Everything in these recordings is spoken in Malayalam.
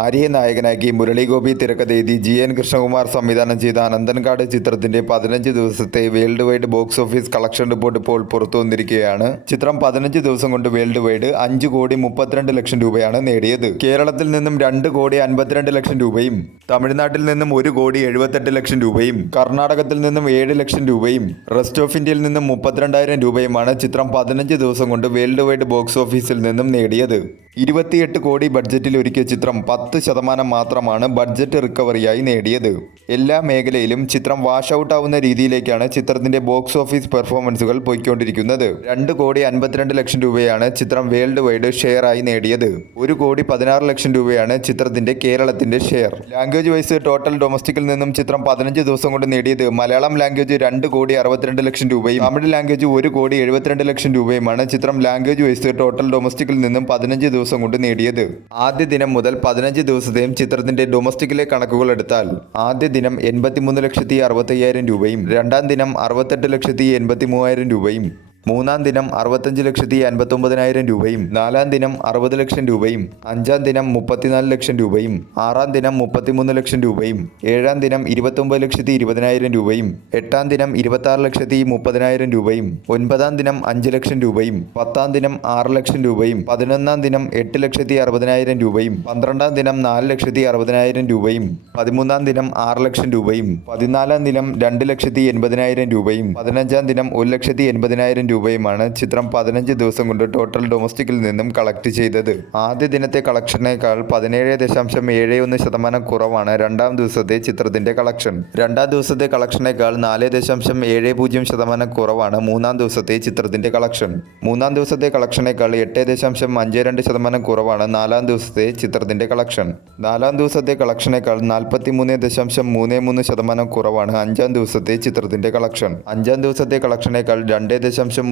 ആര്യയെ നായകനാക്കി മുരളി ഗോപി തിരക്കഥ എഴുതി GN കൃഷ്ണകുമാർ സംവിധാനം ചെയ്ത അനന്തൻകാട് ചിത്രത്തിന്റെ 15 ദിവസത്തെ world wide box office collection report ഇപ്പോൾ പുറത്തു വന്നിരിക്കുകയാണ്. ചിത്രം 15 ദിവസം കൊണ്ട് വേൾഡ് വൈഡ് 5,32,00,000 രൂപയാണ് നേടിയത്. കേരളത്തിൽ നിന്നും 2,52,00,000 രൂപയും തമിഴ്നാട്ടിൽ നിന്നും 1,78,00,000 രൂപയും കർണാടകത്തിൽ നിന്നും 7 ലക്ഷം രൂപയും റെസ്റ്റ് ഓഫ് ഇന്ത്യയിൽ നിന്നും 32,000 രൂപയുമാണ് ചിത്രം 15 ദിവസം കൊണ്ട് വേൾഡ് വൈഡ് ബോക്സ് ഓഫീസിൽ നിന്നും നേടിയത്. 28 കോടി ബഡ്ജറ്റിൽ ഒരുക്കിയ ചിത്രം 10% മാത്രമാണ് ബഡ്ജറ്റ് റിക്കവറിയായി നേടിയത്. എല്ലാ മേഖലയിലും ചിത്രം വാഷ് ഔട്ട് ആവുന്ന രീതിയിലേക്കാണ് ചിത്രത്തിന്റെ ബോക്സ് ഓഫീസ് പെർഫോമൻസുകൾ പോയിക്കൊണ്ടിരിക്കുന്നത്. 2,52,00,000 രൂപയാണ് ചിത്രം വേൾഡ് വൈഡ് ഷെയർ ആയി നേടിയത്. 1,16,00,000 രൂപയാണ് ചിത്രത്തിന്റെ കേരളത്തിന്റെ ഷെയർ. ലാംഗ്വേജ് വൈസ് ടോട്ടൽ ഡൊമസ്റ്റിക്കിൽ നിന്നും ചിത്രം 15 ദിവസം കൊണ്ട് നേടിയത് മലയാളം ലാംഗ്വേജ് 2,62,00,000 രൂപയും തമിഴ് ലാംഗ്വേജ് 1,72,00,000 രൂപയുമാണ് ചിത്രം ലാംഗ്വേജ് വൈസ് ടോട്ടൽ ഡൊമസ്റ്റിക്കിൽ നിന്നും 15 ദിവസം കൊണ്ട് നേടിയത്. ആദ്യ ദിനം മുതൽ 15 ദിവസത്തെയും ചിത്രത്തിന്റെ ഡൊമസ്റ്റിക്കിലെ കണക്കുകൾ എടുത്താൽ ആദ്യ ദിനം 83,65,000 രൂപയും രണ്ടാം ദിനം 68,83,000 രൂപയും മൂന്നാം ദിനം 65,59,000 രൂപയും നാലാം ദിനം 60 ലക്ഷം രൂപയും അഞ്ചാം ദിനം 34 ലക്ഷം രൂപയും ആറാം ദിനം 33 ലക്ഷം രൂപയും ഏഴാം ദിനം 29,20,000 രൂപയും എട്ടാം ദിനം 26,30,000 രൂപയും ഒൻപതാം ദിനം 5 ലക്ഷം രൂപയും പത്താം ദിനം 6 ലക്ഷം രൂപയും 11ാം ദിനം 8,60,000 രൂപയും 12ാം ദിനം 4,60,000 രൂപയും 13ാം ദിനം 6 ലക്ഷം രൂപയും 14ാം ദിനം 2,80,000 രൂപയും 15ാം ദിനം 1,80,000 രൂപയുമാണ് ചിത്രം 15 ദിവസം കൊണ്ട് ടോട്ടൽ ഡൊമസ്റ്റിക്കിൽ നിന്നും കളക്ട് ചെയ്തത്. ആദ്യ ദിനത്തെ കളക്ഷനേക്കാൾ 17.71% കുറവാണ് രണ്ടാം ദിവസത്തെ ചിത്രത്തിന്റെ കളക്ഷൻ. രണ്ടാം ദിവസത്തെ കളക്ഷനേക്കാൾ 4.70% കുറവാണ് മൂന്നാം ദിവസത്തെ ചിത്രത്തിന്റെ കളക്ഷൻ. മൂന്നാം ദിവസത്തെ കളക്ഷനേക്കാൾ 8.52% കുറവാണ് നാലാം ദിവസത്തെ ചിത്രത്തിന്റെ കളക്ഷൻ. നാലാം ദിവസത്തെ കളക്ഷനേക്കാൾ 43.33% കുറവാണ് അഞ്ചാം ദിവസത്തെ ചിത്രത്തിന്റെ കളക്ഷൻ. അഞ്ചാം ദിവസത്തെ കളക്ഷനേക്കാൾ 2.94%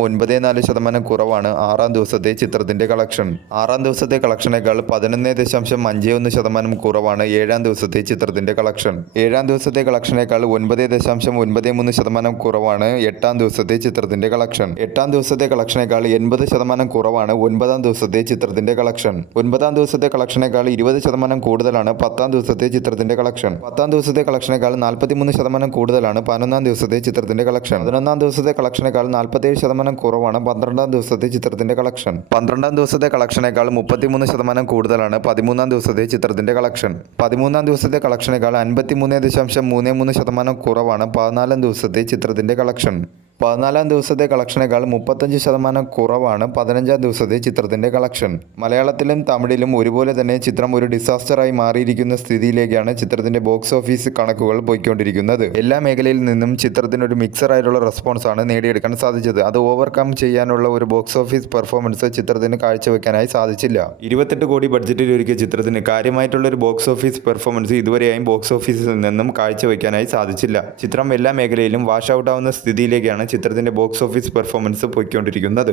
കുറവാണ് ആറാം ദിവസത്തെ ചിത്രത്തിന്റെ കളക്ഷൻ. ആറാം ദിവസത്തെ കളക്ഷനേക്കാൾ 11.51% കുറവാണ് ഏഴാം ദിവസത്തെ ചിത്രത്തിന്റെ കളക്ഷൻ. ഏഴാം ദിവസത്തെ കളക്ഷനേക്കാൾ 9.93% കുറവാണ് എട്ടാം ദിവസത്തെ ചിത്രത്തിന്റെ കളക്ഷൻ. എട്ടാം ദിവസത്തെ കളക്ഷനേക്കാൾ 80% കുറവാണ് ഒൻപതാം ദിവസത്തെ ചിത്രത്തിന്റെ കളക്ഷൻ. ഒൻപതാം ദിവസത്തെ കളക്ഷനേക്കാൾ 20% കൂടുതലാണ് പത്താം ദിവസത്തെ ചിത്രത്തിന്റെ കളക്ഷൻ. പത്താം ദിവസത്തെ കളക്ഷനേക്കാൾ 43% കൂടുതലാണ് 11ാം ദിവസത്തെ ചിത്രത്തിന്റെ കളക്ഷൻ. 11ാം ദിവസത്തെ കളക്ഷനേക്കാൾ 47% കുറവാണ് 12ാം ദിവസത്തെ ചിത്രത്തിന്റെ കളക്ഷൻ. 12ാം ദിവസത്തെ കളക്ഷനേക്കാൾ 33% കൂടുതലാണ് 13ാം ദിവസത്തെ ചിത്രത്തിന്റെ കളക്ഷൻ. 13ാം ദിവസത്തെ കളക്ഷനേക്കാൾ 53.33% കുറവാണ് 14ാം ദിവസത്തെ ചിത്രത്തിന്റെ കളക്ഷൻ. 14ാം ദിവസത്തെ കളക്ഷനേക്കാൾ 35% കുറവാണ് 15ാം ദിവസത്തെ ചിത്രത്തിന്റെ കളക്ഷൻ. മലയാളത്തിലും തമിഴിലും ഒരുപോലെ തന്നെ ചിത്രം ഒരു ഡിസാസ്റ്ററായി മാറിയിരിക്കുന്ന സ്ഥിതിയിലേക്കാണ് ചിത്രത്തിന്റെ ബോക്സ് ഓഫീസ് കണക്കുകൾ പോയിക്കൊണ്ടിരിക്കുന്നത്. എല്ലാ മേഖലയിൽ നിന്നും ചിത്രത്തിന് ഒരു മിക്സർ ആയിട്ടുള്ള റെസ്പോൺസ് ആണ് നേടിയെടുക്കാൻ സാധിച്ചത്. അത് ഓവർകം ചെയ്യാനുള്ള ഒരു ബോക്സ് ഓഫീസ് പെർഫോമൻസ് ചിത്രത്തിന് കാഴ്ചവെക്കാനായി സാധിച്ചില്ല. 28 കോടി ബഡ്ജറ്റിൽ ഒരുക്കിയ ചിത്രത്തിന് കാര്യമായിട്ടുള്ള ഒരു ബോക്സ് ഓഫീസ് പെർഫോമൻസ് ഇതുവരെയായും ബോക്സ് ഓഫീസിൽ നിന്നും കാഴ്ചവെക്കാനായി സാധിച്ചില്ല. ചിത്രം എല്ലാ മേഖലയിലും വാഷ് ഔട്ട് ആവുന്ന സ്ഥിതിയിലേക്കാണ് ചിത്രത്തിന്റെ ബോക്സ് ഓഫീസ് പെർഫോമൻസ് പോയിക്കൊണ്ടിരിക്കുന്നത്.